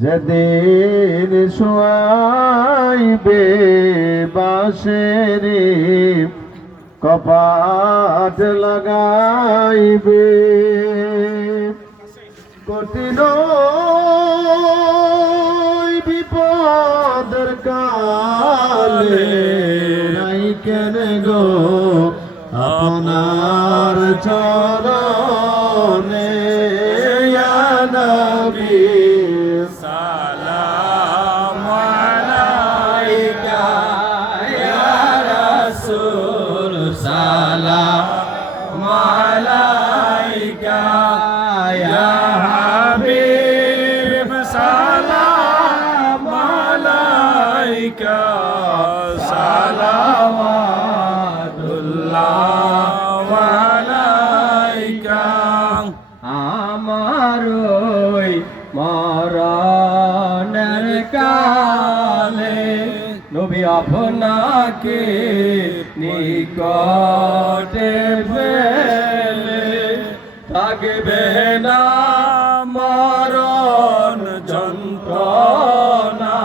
যেদিন শোয়াইবে বাঁশেরে কপাট লাগাইবে কঠিন বিপদের কালে রাইখেন গো আপনার চরণে ইয়া নবী সালাম আলাইকা ইয়া রাসূল সালাম আলাইকা ইয়া হাবিব সালাম আলাইকা সালাওয়াতুল্লাহ আলাইকা আমার ওই মরণের কালে নবী আপনাকে নিকটে পেলে থাকবে না মরণ যন্ত্রণা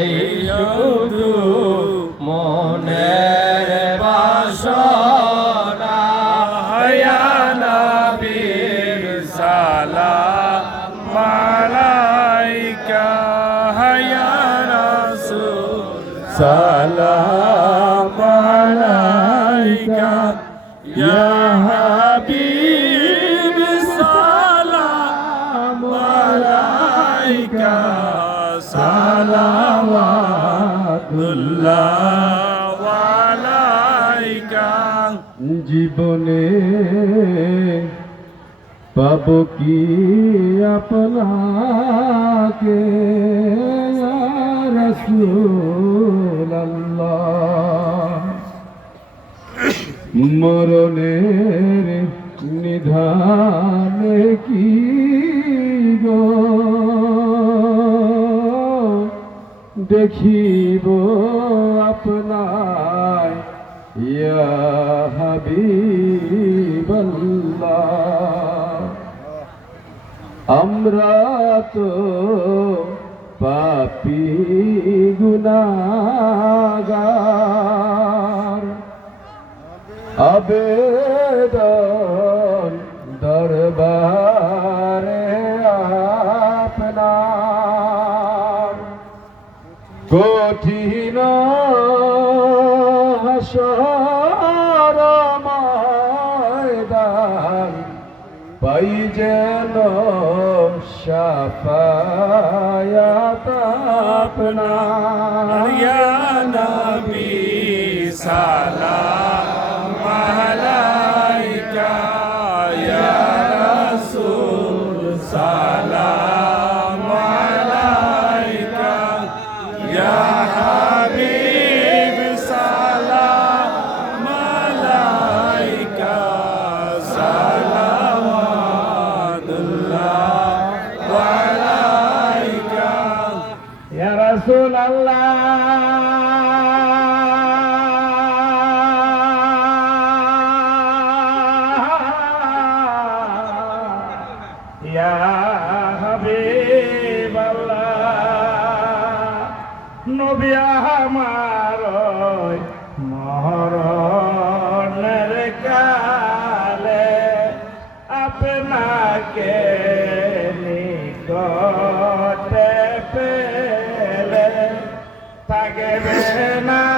এই শুধু মনের বাসনা ইয়া নবীর সালাম আলাইকা ইয়া রাসূল সালাম আলাইকা ইয়া হাবিব সালাম আলাইকা সালাওয়াতুল্লাহ আলাইকা জীবনে পাব কি আপনাকে ইয়া রাসূলুল্লাহ মরণের নিধানে কি গো দেখিব আপনায় ইয়া হাবিবাল্লাহ আমরা তো পাপী গুনাহগার আবেদন দরবারে আপনার কঠিন হাসর ময়দান পাই যেন শাফায়াত আপনার ইয়া নবী সালাম আলাইকা ইয়া রাসূল সালাম আলাইকা ইয়া হাবিব সালাম আলাইকা সালাওয়াতুল্লাহ আলাইকা ইয়া রাসূলুল্লাহ ইয়া হাবিবাল্লাহ নবী আমার মরণের কালে আপনাকে নিকটে পেলে থাকবে না